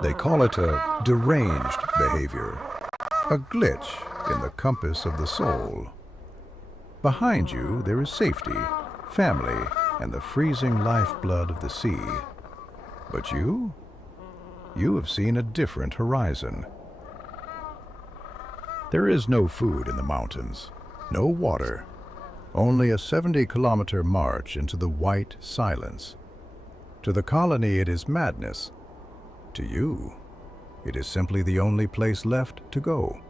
They call it a deranged behavior, a glitch in the compass of the soul. Behind you, there is safety, family, and the freezing lifeblood of the sea. But you have seen a different horizon. There is no food in the mountains, no water, only a 70-kilometer march into the white silence. To the colony, it is madness. To you, it is simply the only place left to go.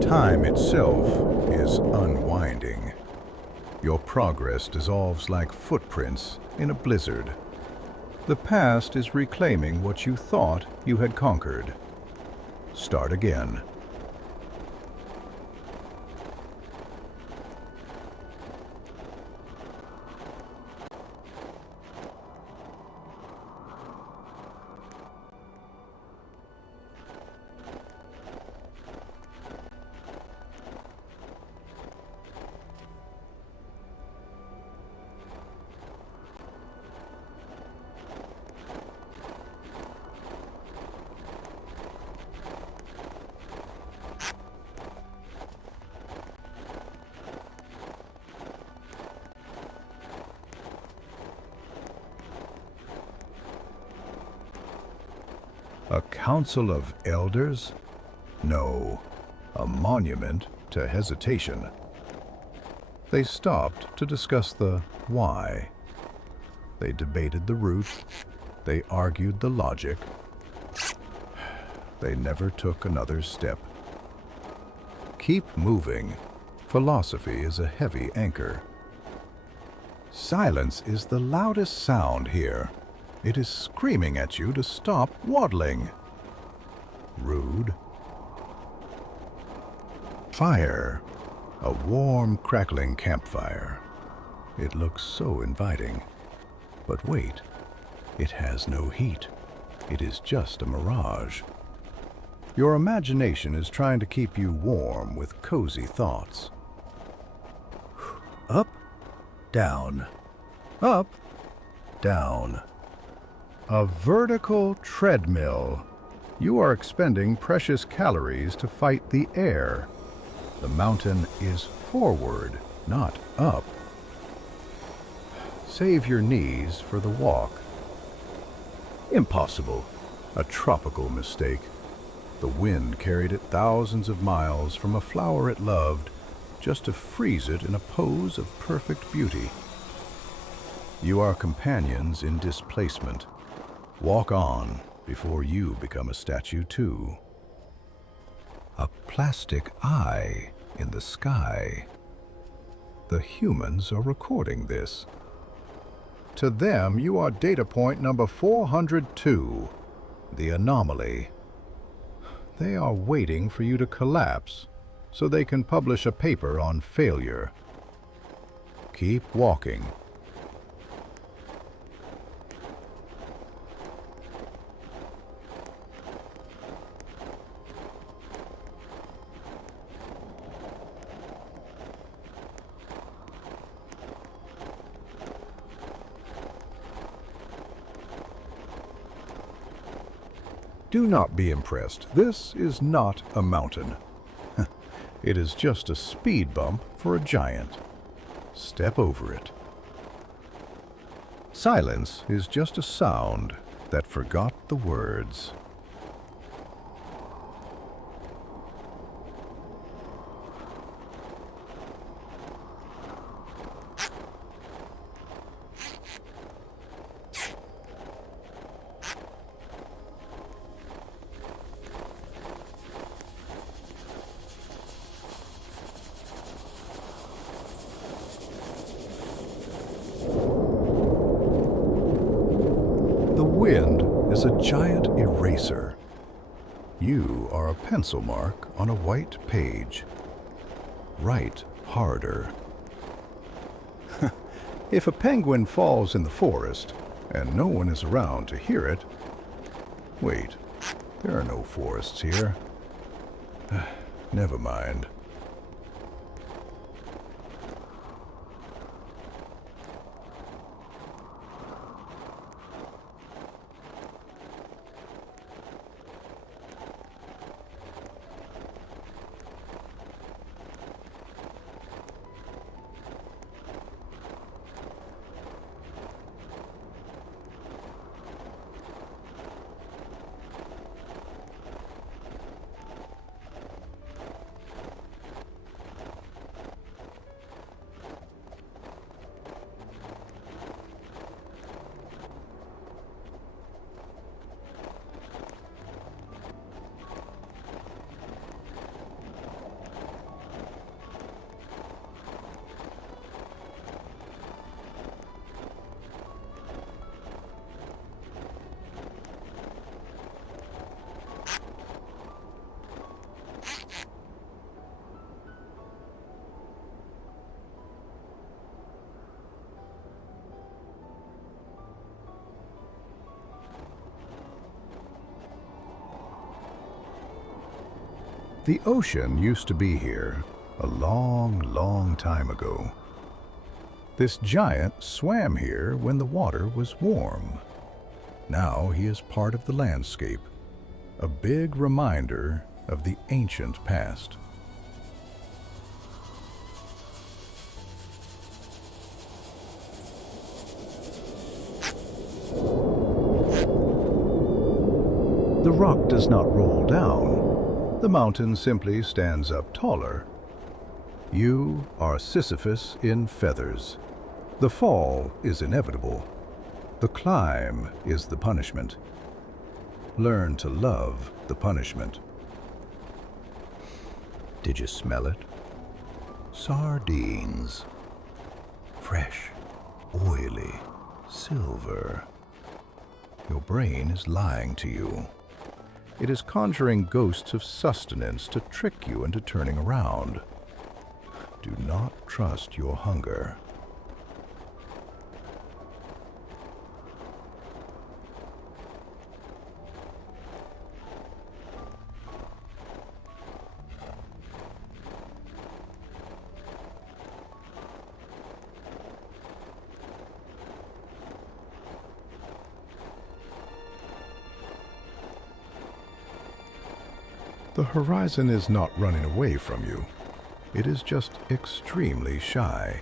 Time itself is unwinding. Your progress dissolves like footprints in a blizzard. The past is reclaiming what you thought you had conquered. Start again. A council of elders? No, a monument to hesitation. They stopped to discuss the why. They debated the root. They argued the logic. They never took another step. Keep moving. Philosophy is a heavy anchor. Silence is the loudest sound here. It is screaming at you to stop waddling. Rude. Fire. A warm, crackling campfire. It looks so inviting. But wait, it has no heat. It is just a mirage. Your imagination is trying to keep you warm with cozy thoughts. Up, down, up, down. A vertical treadmill. You are expending precious calories to fight the air. The mountain is forward, not up. Save your knees for the walk. Impossible. A tropical mistake. The wind carried it thousands of miles from a flower it loved, just to freeze it in a pose of perfect beauty. You are companions in displacement. Walk on before you become a statue too. A plastic eye in the sky. The humans are recording this. To them, you are data point number 402, the anomaly. They are waiting for you to collapse so they can publish a paper on failure. Keep walking. Do not be impressed. This is not a mountain. It is just a speed bump for a giant. Step over it. Silence is just a sound that forgot the words. The wind is a giant eraser. You are a pencil mark on a white page. Write harder. If a penguin falls in the forest and no one is around to hear it, wait, there are no forests here. Never mind. The ocean used to be here a long, long time ago. This giant swam here when the water was warm. Now he is part of the landscape, a big reminder of the ancient past. The rock does not roll down. The mountain simply stands up taller. You are Sisyphus in feathers. The fall is inevitable. The climb is the punishment. Learn to love the punishment. Did you smell it? Sardines. Fresh, oily, silver. Your brain is lying to you. It is conjuring ghosts of sustenance to trick you into turning around. Do not trust your hunger. The horizon is not running away from you. It is just extremely shy.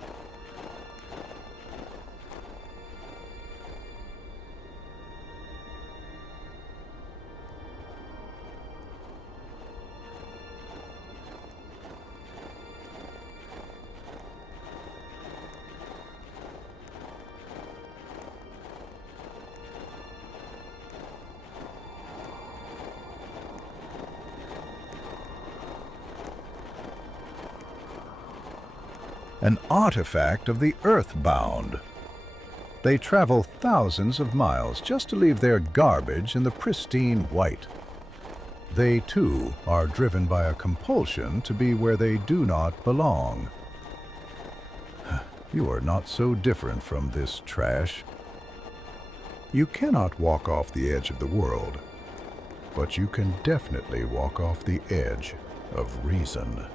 An artifact of the earthbound. They travel thousands of miles just to leave their garbage in the pristine white. They, too, are driven by a compulsion to be where they do not belong. You are not so different from this trash. You cannot walk off the edge of the world, but you can definitely walk off the edge of reason.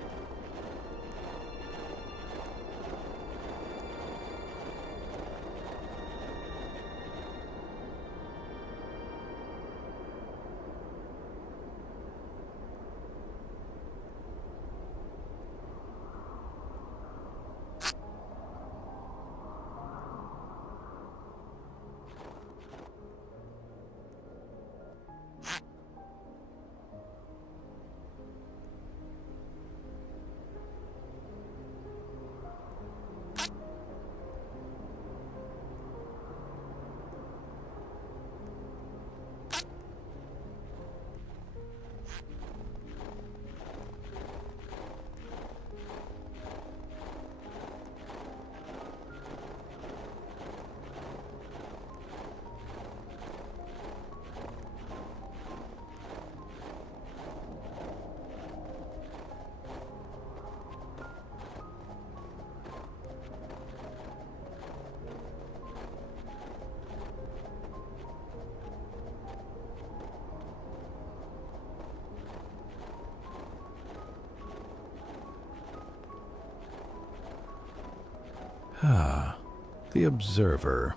The observer.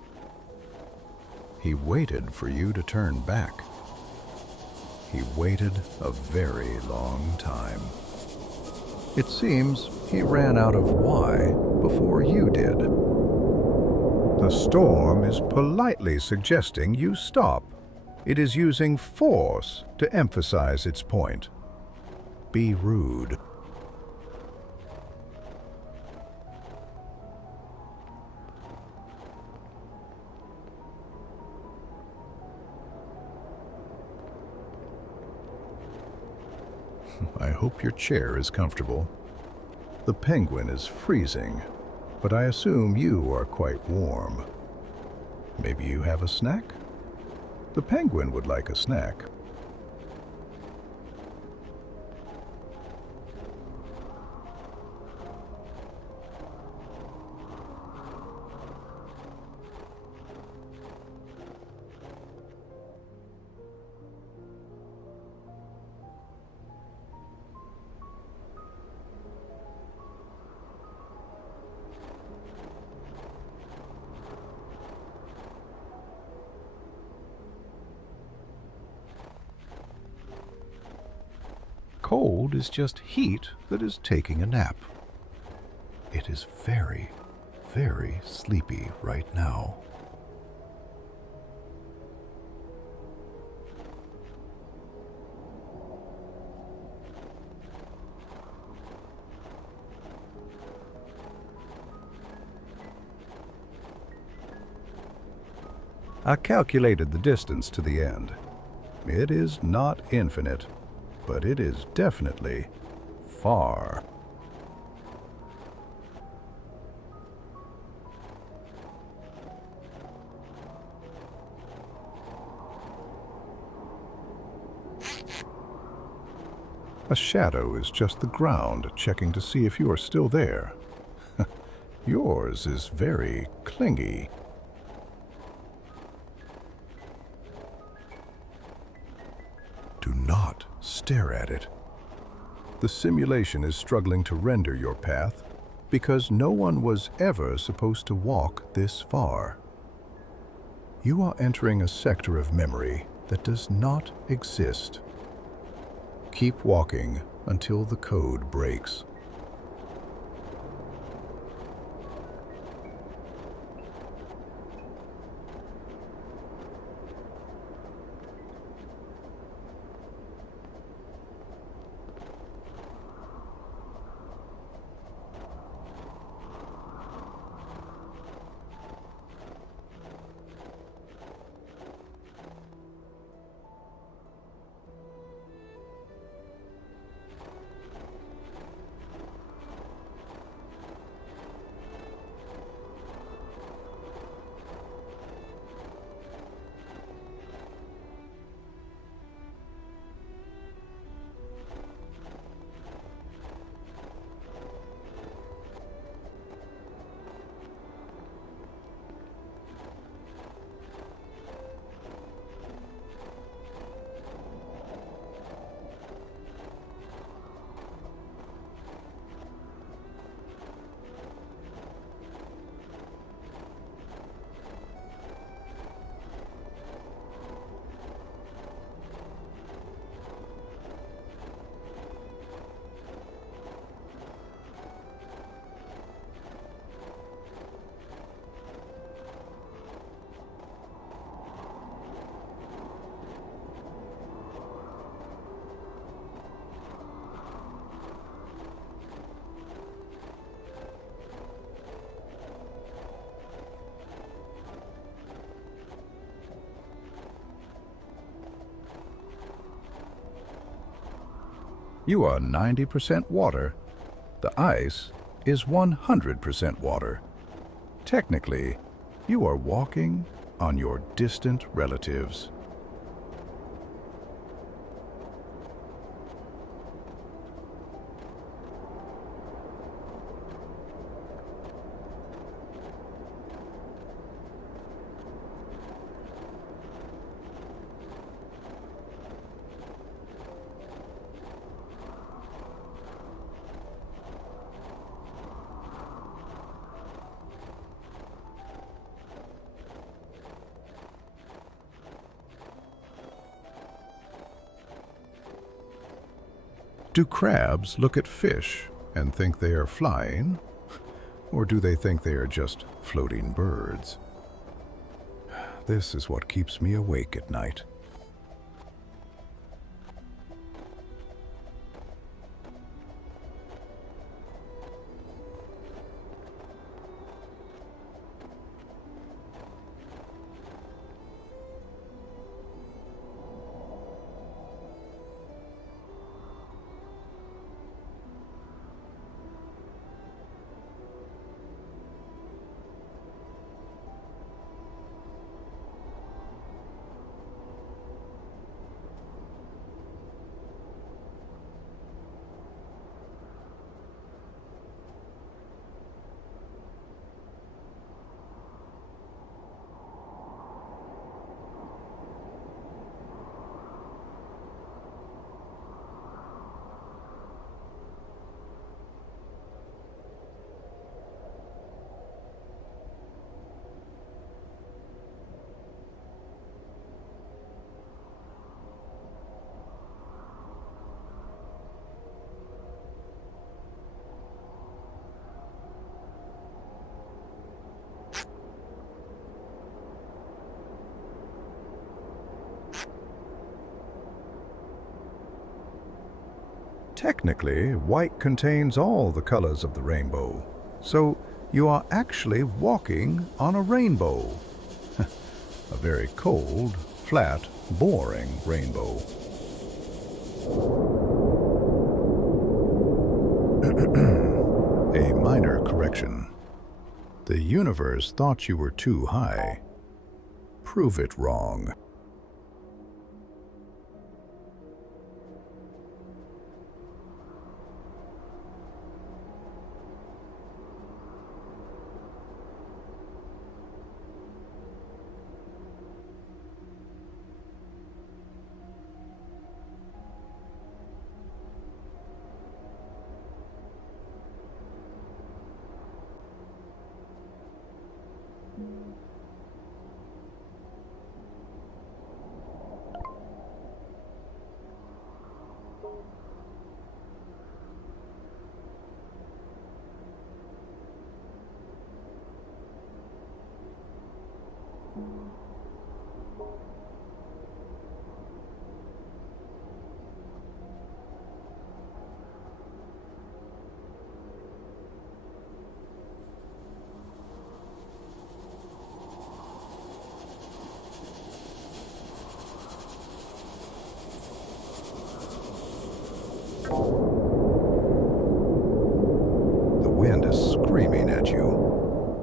He waited for you to turn back. He waited a very long time. It seems he ran out of why before you did. The storm is politely suggesting you stop. It is using force to emphasize its point. Be rude. I hope your chair is comfortable. The penguin is freezing, but I assume you are quite warm. Maybe you have a snack? The penguin would like a snack. Cold is just heat that is taking a nap. It is very, very sleepy right now. I calculated the distance to the end. It is not infinite, but it is definitely far. A shadow is just the ground checking to see if you are still there. Yours is very clingy. Do not stare at it. The simulation is struggling to render your path because no one was ever supposed to walk this far. You are entering a sector of memory that does not exist. Keep walking until the code breaks. You are 90% water. The ice is 100% water. Technically, you are walking on your distant relatives. Do crabs look at fish and think they are flying? Or do they think they are just floating birds? This is what keeps me awake at night. Technically, white contains all the colors of the rainbow, so you are actually walking on a rainbow. A very cold, flat, boring rainbow. A minor correction. The universe thought you were too high. Prove it wrong.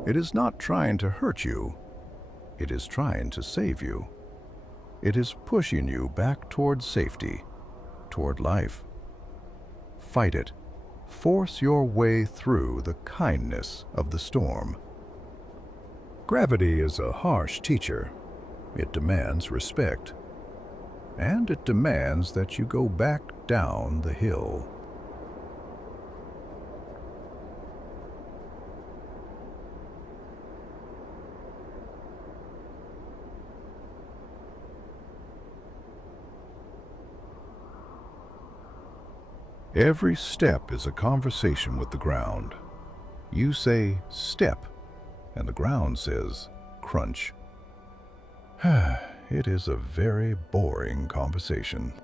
It is not trying to hurt you. It is trying to save you. It is pushing you back toward safety, toward life. Fight it. Force your way through the kindness of the storm. Gravity is a harsh teacher. It demands respect. And it demands that you go back down the hill. Every step is a conversation with the ground. You say, step, and the ground says, crunch. It is a very boring conversation.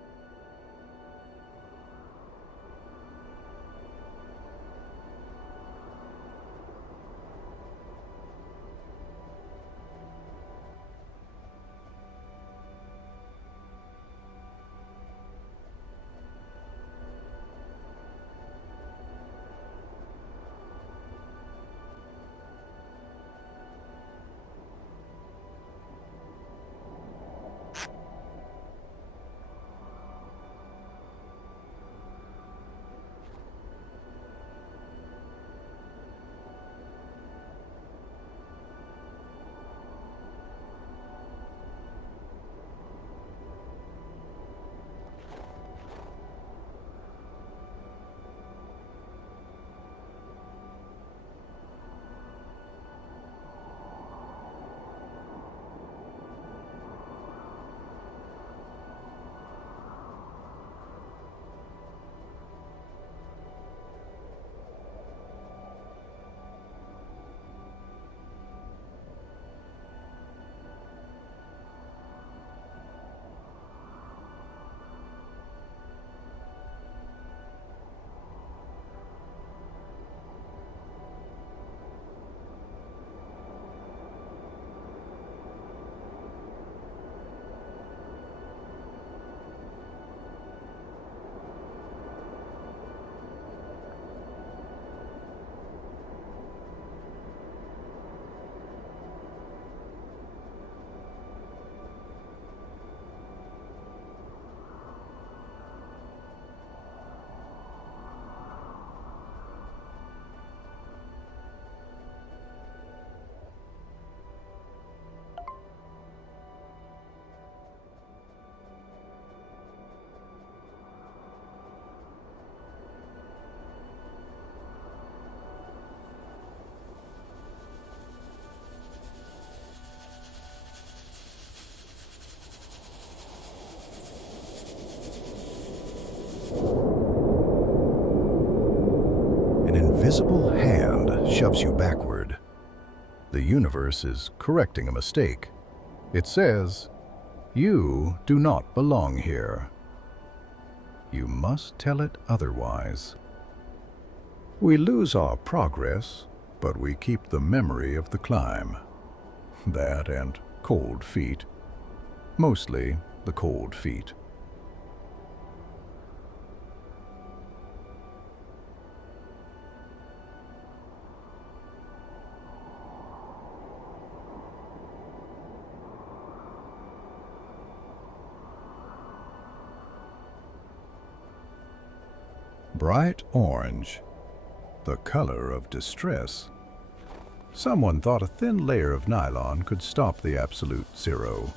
An invisible hand shoves you backward. The universe is correcting a mistake. It says, you do not belong here. You must tell it otherwise. We lose our progress, but we keep the memory of the climb. That and cold feet. Mostly the cold feet. Bright orange, the color of distress. Someone thought a thin layer of nylon could stop the absolute zero.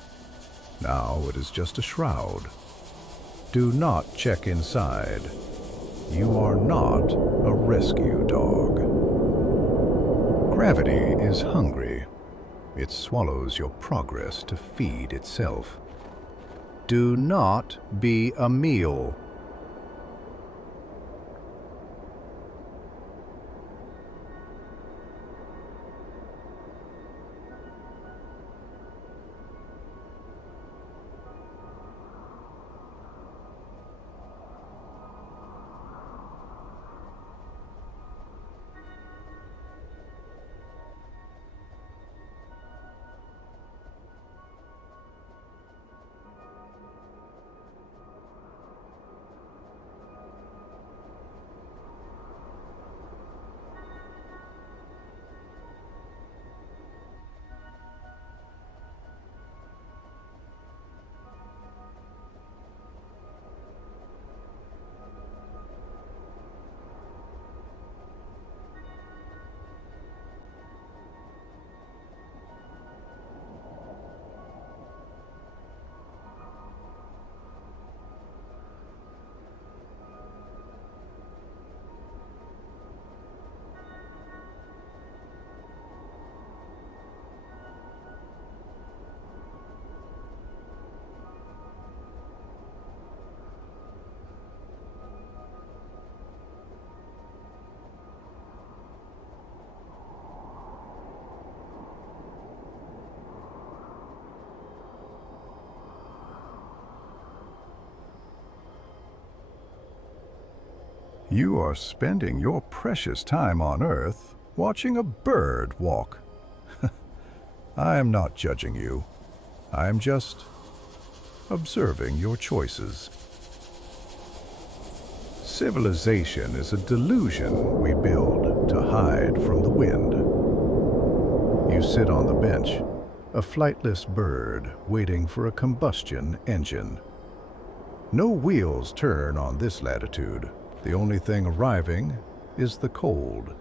Now it is just a shroud. Do not check inside. You are not a rescue dog. Gravity is hungry. It swallows your progress to feed itself. Do not be a meal. You are spending your precious time on Earth watching a bird walk. I am not judging you. I am just observing your choices. Civilization is a delusion we build to hide from the wind. You sit on the bench, a flightless bird waiting for a combustion engine. No wheels turn on this latitude. The only thing arriving is the cold.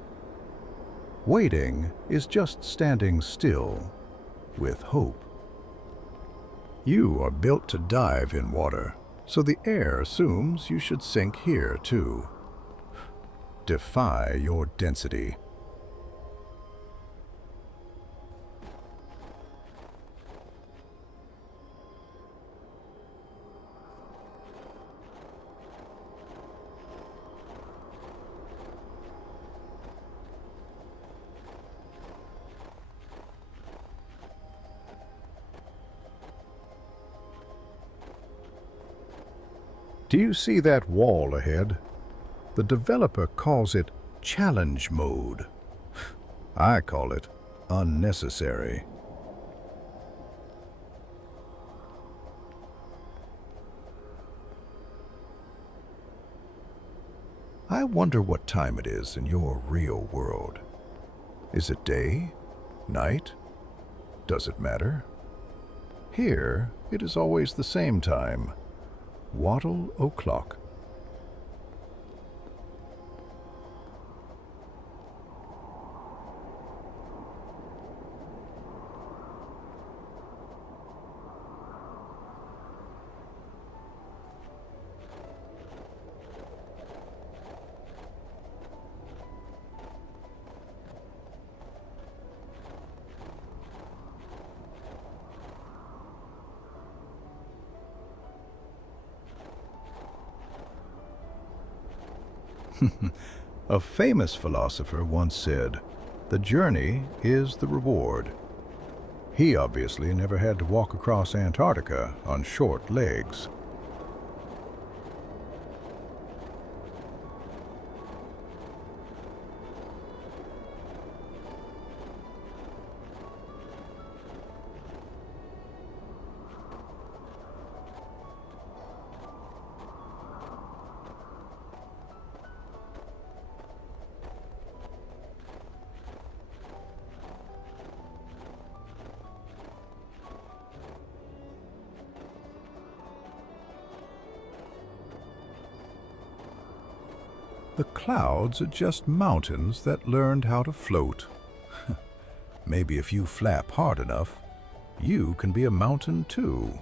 Waiting is just standing still with hope. You are built to dive in water, so the air assumes you should sink here too. Defy your density. Do you see that wall ahead? The developer calls it challenge mode. I call it unnecessary. I wonder what time it is in your real world. Is it day? Night? Does it matter? Here, it is always the same time. Wattle o'clock. A famous philosopher once said, "The journey is the reward." He obviously never had to walk across Antarctica on short legs. The clouds are just mountains that learned how to float. Maybe if you flap hard enough, you can be a mountain too.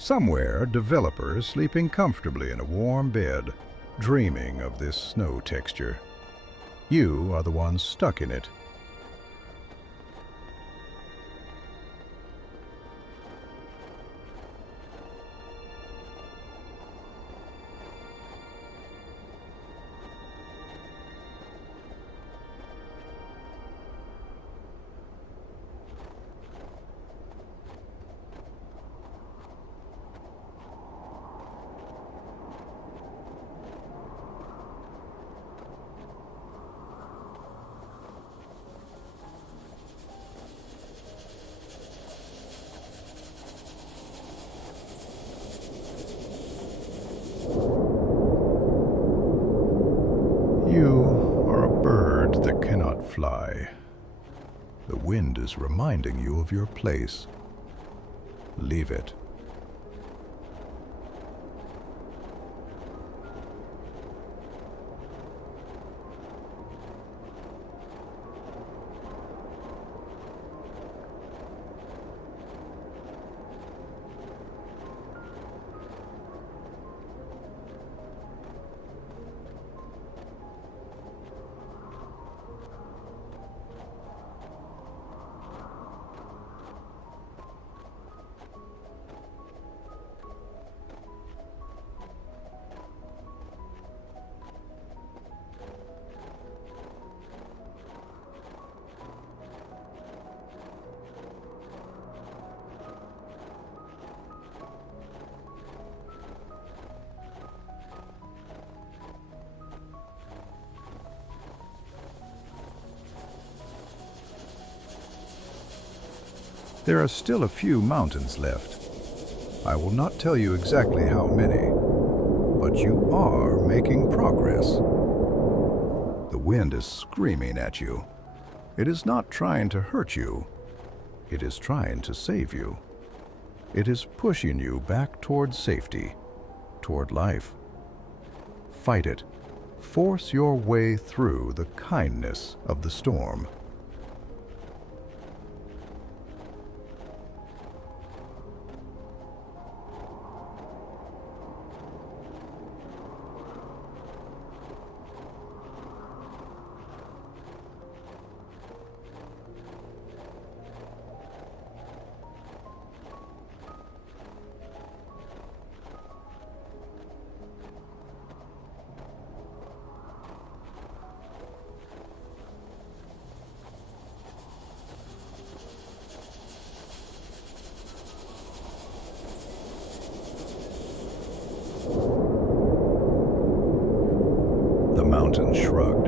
Somewhere, developers sleeping comfortably in a warm bed, dreaming of this snow texture. You are the ones stuck in it. You are a bird that cannot fly. The wind is reminding you of your place. Leave it. There are still a few mountains left. I will not tell you exactly how many, but you are making progress. The wind is screaming at you. It is not trying to hurt you. It is trying to save you. It is pushing you back toward safety, toward life. Fight it. Force your way through the kindness of the storm. The mountain shrugged.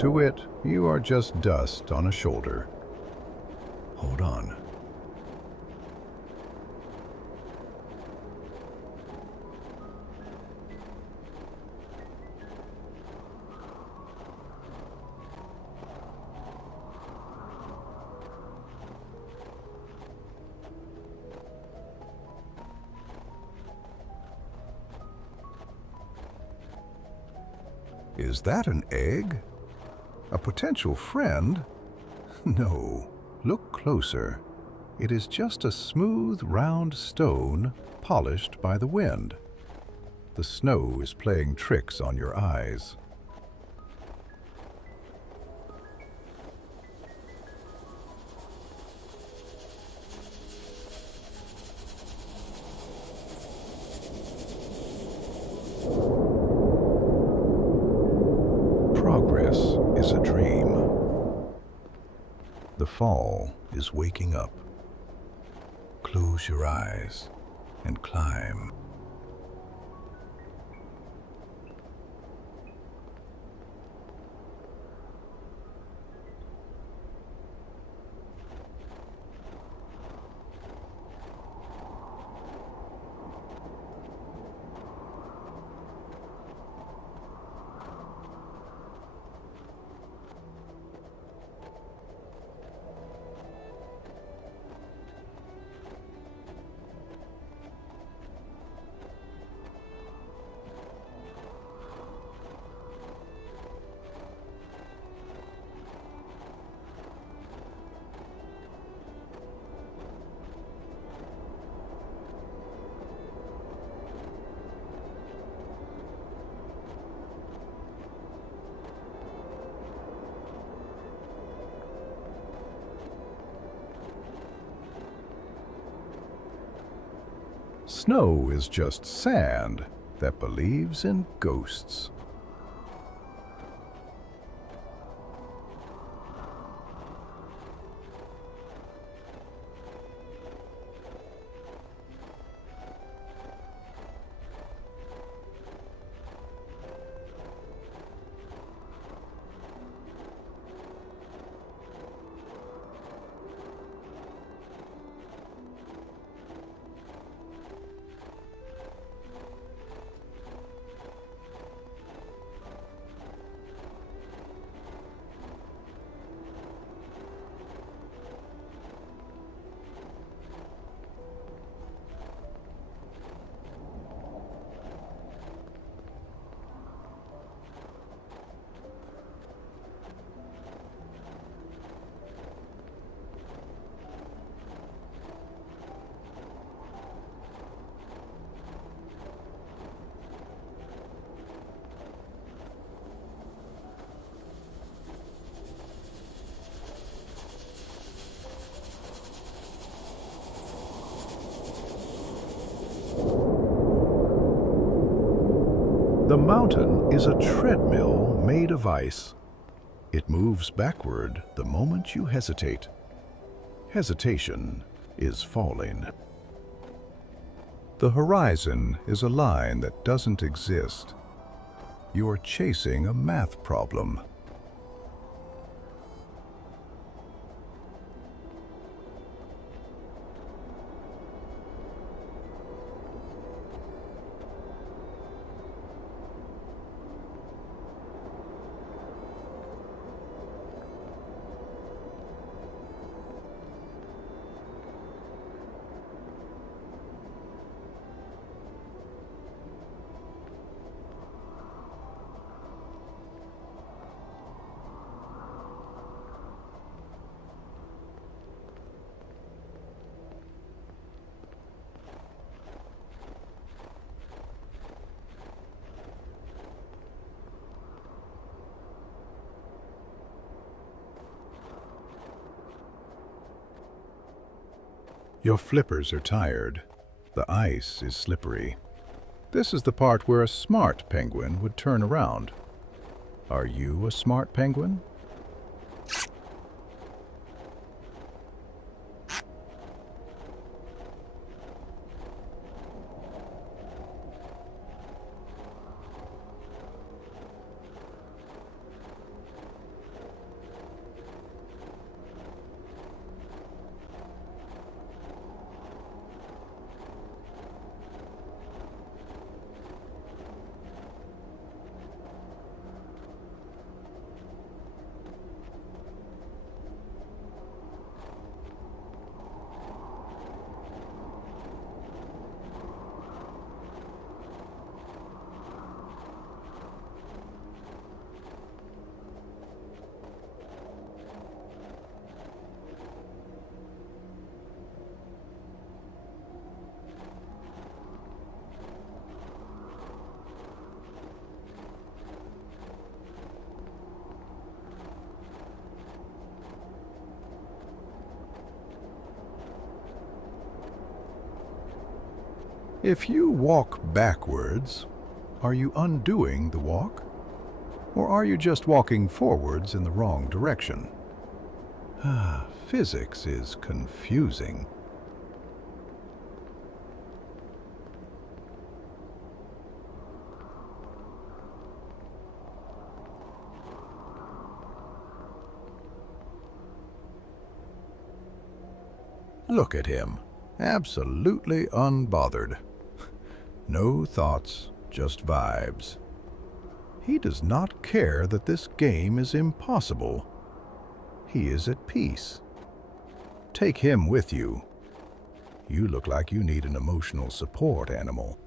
To it, you are just dust on a shoulder. Hold on. Is that an egg? A potential friend? No. Look closer. It is just a smooth, round stone polished by the wind. The snow is playing tricks on your eyes. Progress is a dream. The fall is waking up. Close your eyes and climb. Snow is just sand that believes in ghosts. The mountain is a treadmill made of ice. It moves backward the moment you hesitate. Hesitation is falling. The horizon is a line that doesn't exist. You are chasing a math problem. Your flippers are tired. The ice is slippery. This is the part where a smart penguin would turn around. Are you a smart penguin? If you walk backwards, are you undoing the walk? Or are you just walking forwards in the wrong direction? Physics is confusing. Look at him, absolutely unbothered. No thoughts, just vibes. He does not care that this game is impossible. He is at peace. Take him with you. You look like you need an emotional support animal.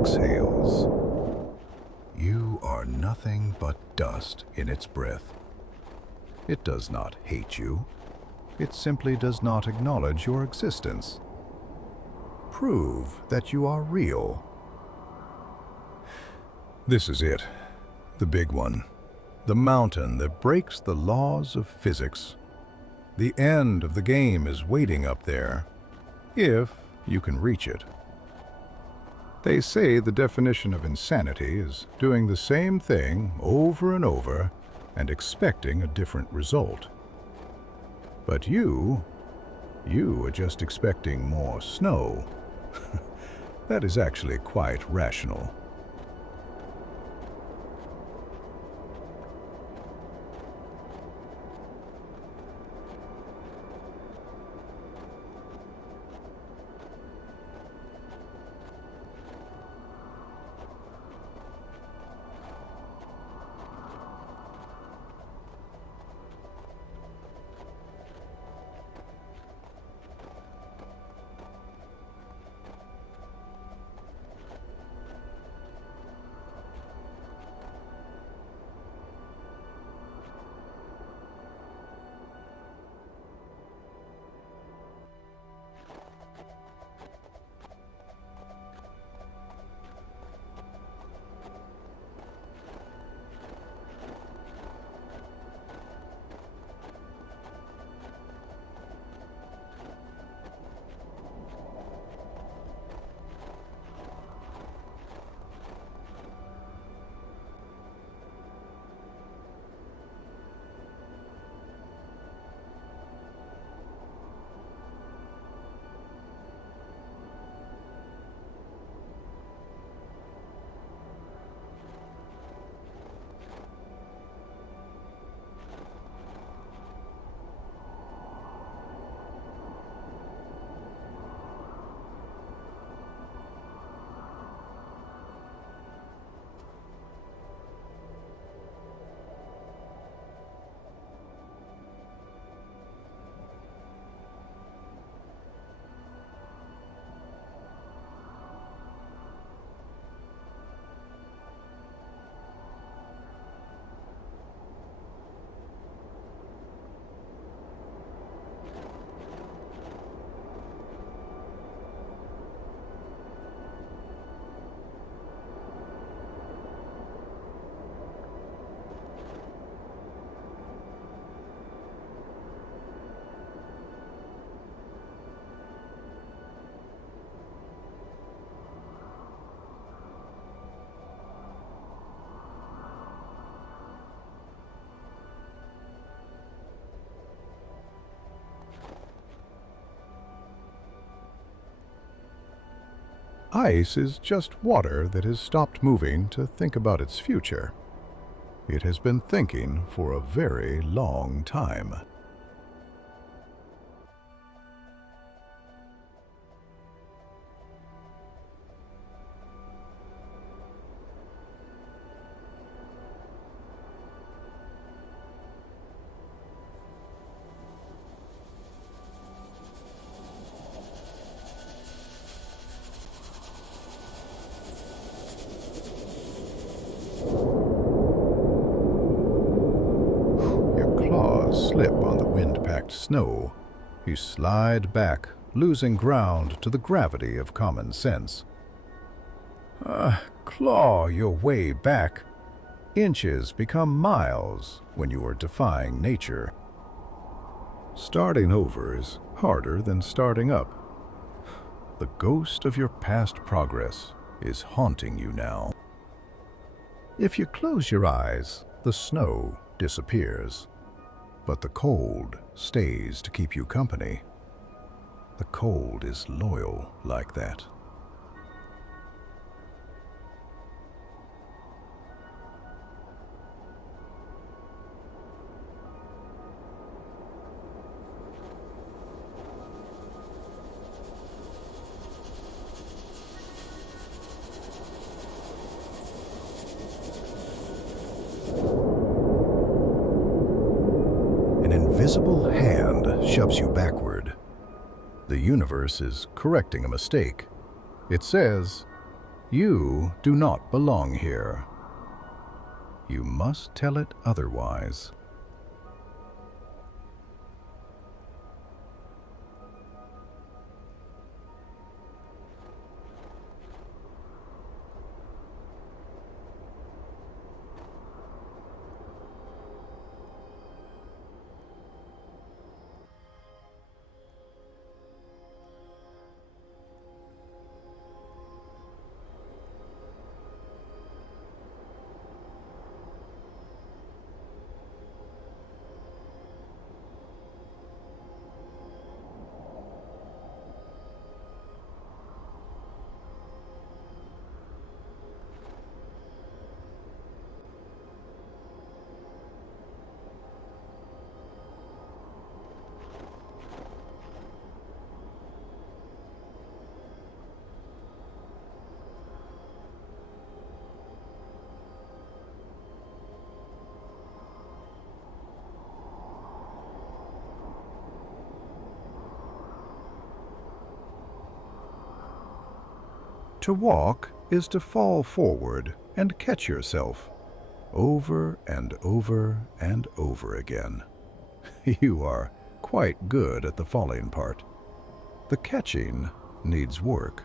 exhales. You are nothing but dust in its breath. It does not hate you. It simply does not acknowledge your existence. Prove that you are real. This is it, the big one, the mountain that breaks the laws of physics. The end of the game is waiting up there, if you can reach it. They say the definition of insanity is doing the same thing over and over and expecting a different result. But you are just expecting more snow. That is actually quite rational. Ice is just water that has stopped moving to think about its future. It has been thinking for a very long time. Slip on the wind-packed snow. You slide back, losing ground to the gravity of common sense. Claw your way back. Inches become miles when you are defying nature. Starting over is harder than starting up. The ghost of your past progress is haunting you now. If you close your eyes, the snow disappears. But the cold stays to keep you company. The cold is loyal like that. An invisible hand shoves you backward. The universe is correcting a mistake. It says, You do not belong here. You must tell it otherwise. To walk is to fall forward and catch yourself over and over and over again. You are quite good at the falling part. The catching needs work.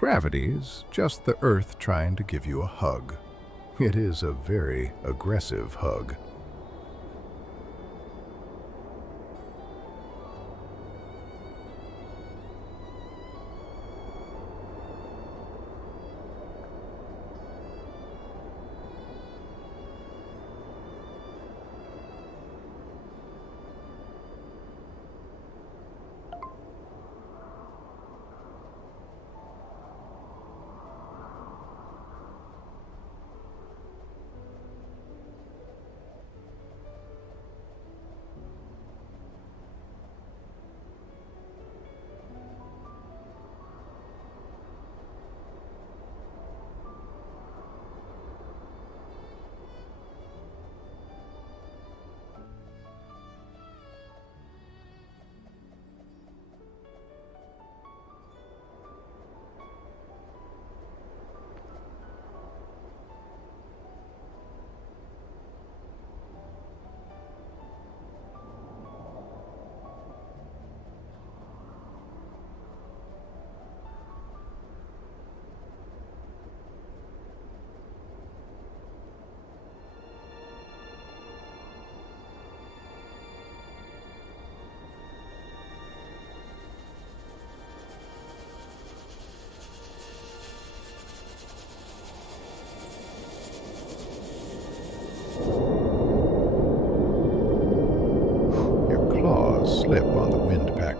Gravity's just the Earth trying to give you a hug. It is a very aggressive hug.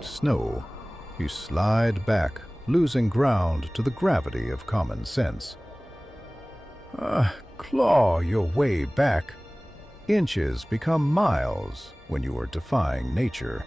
packed snow, you slide back, losing ground to the gravity of common sense. Claw your way back. Inches become miles when you are defying nature.